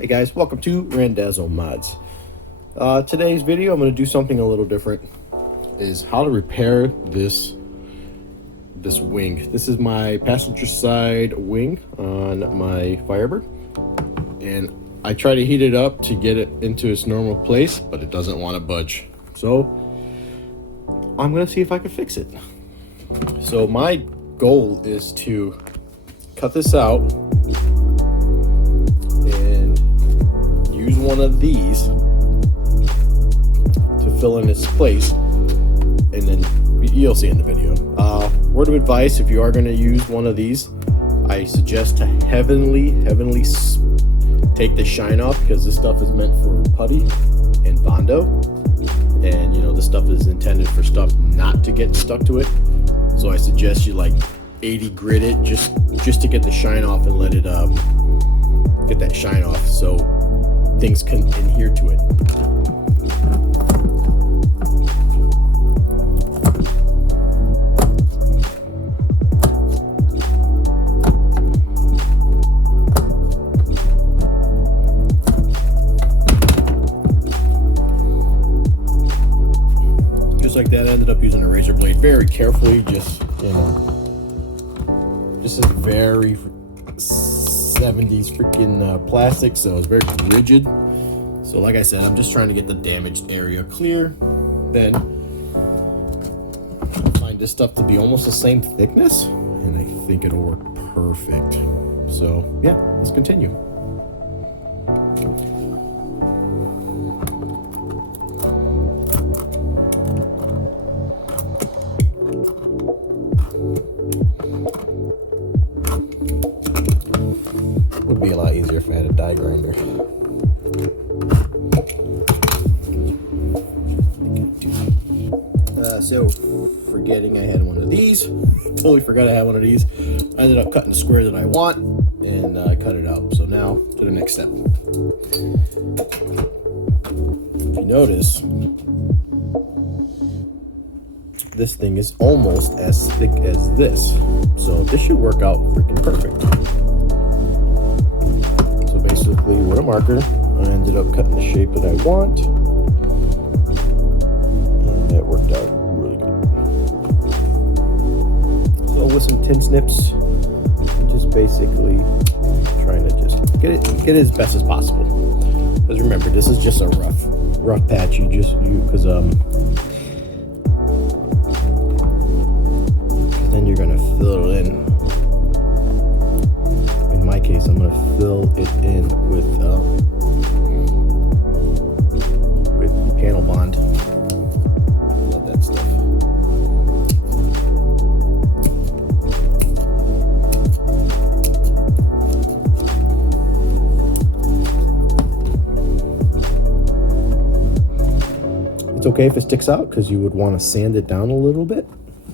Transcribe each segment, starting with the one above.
Hey guys, welcome to RandazzoModZ. Today's video, I'm going to do something a little different. Is how to repair this wing. This is my passenger side wing on my Firebird, and I try to heat it up to get it into its normal place, but it doesn't want to budge. So I'm going to see if I can fix it. So my goal is to cut this out and use one of these to fill in its place, and then you'll see in the video. Word of advice: if you are going to use one of these, I suggest to heavily take the shine off, because this stuff is meant for putty and Bondo, and you know this stuff is intended for stuff not to get stuck to it. So I suggest you like 80 grit it just to get the shine off and let it get that shine off so things can adhere to it. Just like that, I ended up using a razor blade very carefully, just, you know, this is very 70s freaking plastic, so it's very rigid. So like I said, I'm just trying to get the damaged area clear. Then I find this stuff to be almost the same thickness, and I think it'll work perfect. So yeah, let's continue. Would be a lot easier if I had a die grinder. So forgetting I had one of these, totally forgot I had one of these. I ended up cutting the square that I want, and I cut it out. So now to the next step. If you notice, this thing is almost as thick as this, so this should work out freaking perfect. So basically with a marker, I ended up cutting the shape that I want, and that worked out really good. So with some tin snips, I'm just basically trying to just get it as best as possible. Because remember, this is just a rough patch. Because then you're gonna fill it in. In my case, I'm gonna fill it in with panel bond. Love that stuff. It's okay if it sticks out, because you would want to sand it down a little bit.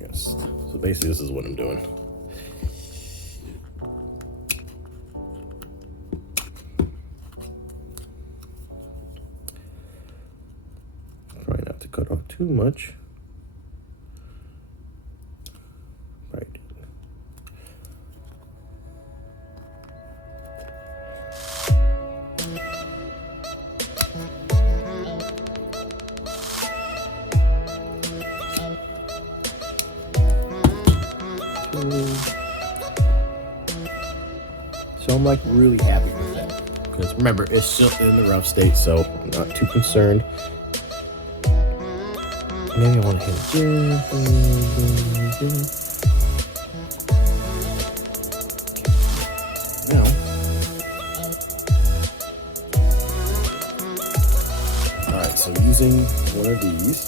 Yes. So basically, this is what I'm doing. Try not to cut off too much. Right. So I'm like really happy with that, because remember, it's still in the rough state, so I'm not too concerned. Maybe I want to hit it. Now, all right. So using one of these,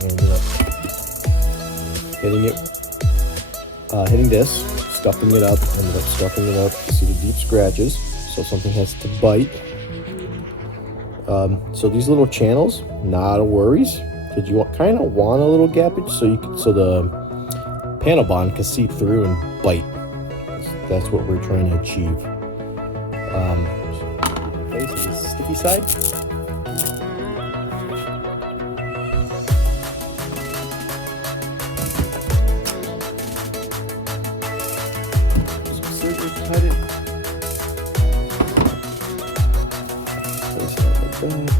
I ended up hitting this, scuffing it up. Ended up scuffing it up. You see the deep scratches, so something has to bite. So these little channels, not a worries, because you kind of want a little gappage so the panel bond can seep through and bite. That's what we're trying to achieve. Face is the sticky side. Scissors cut it. Holds.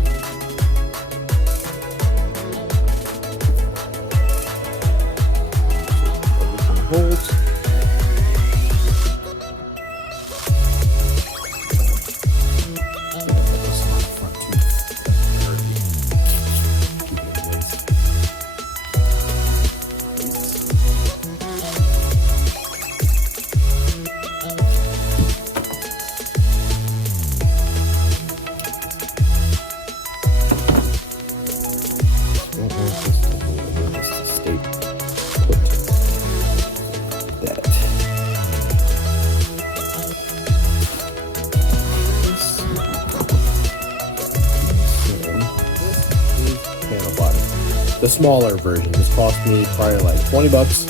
The smaller version. This cost me probably like 20 bucks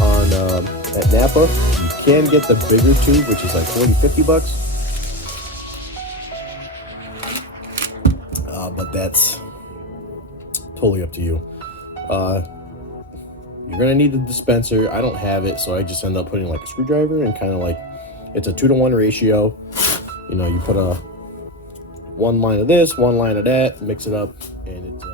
on at Napa. You can get the bigger tube, which is like 40, 50 bucks. But that's totally up to you. You're gonna need the dispenser. I don't have it, so I just end up putting like a screwdriver and kind of like, it's a 2-to-1 ratio. You know, you put a 1 line of this, 1 line of that, mix it up, and it's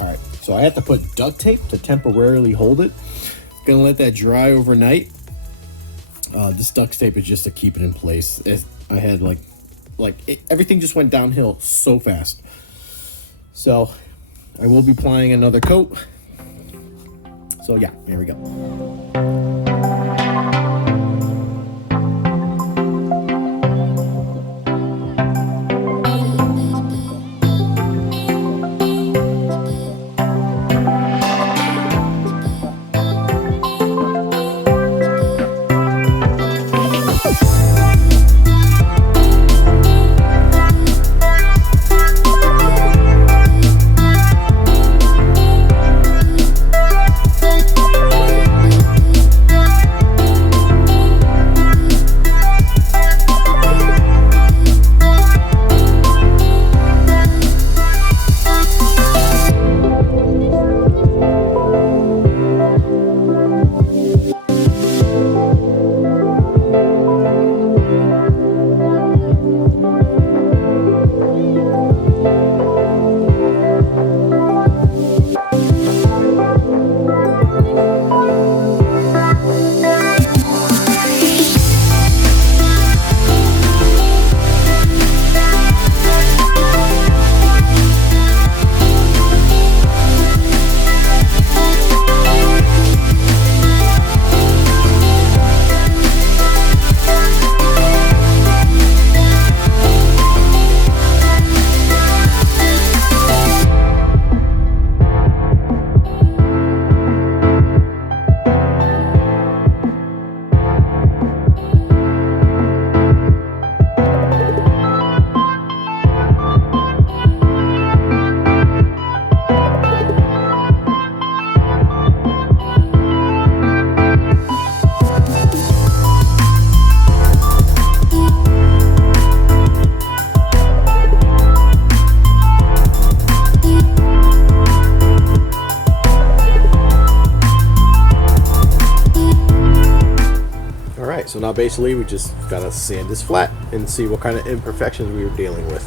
Alright, so I have to put duct tape to temporarily hold it. Gonna let that dry overnight. This duct tape is just to keep it in place. I had everything just went downhill so fast. So I will be applying another coat. So yeah, here we go. So now basically we just gotta sand this flat and see what kind of imperfections we were dealing with.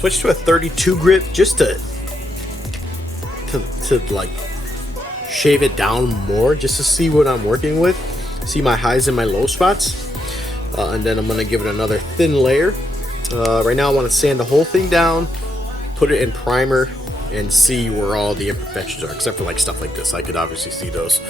switched to a 32 grit just to like shave it down more, just to see what I'm working with, see my highs and my low spots, and then I'm gonna give it another thin layer. Right now I want to sand the whole thing down, put it in primer, and see where all the imperfections are, except for like stuff like this. I could obviously see those.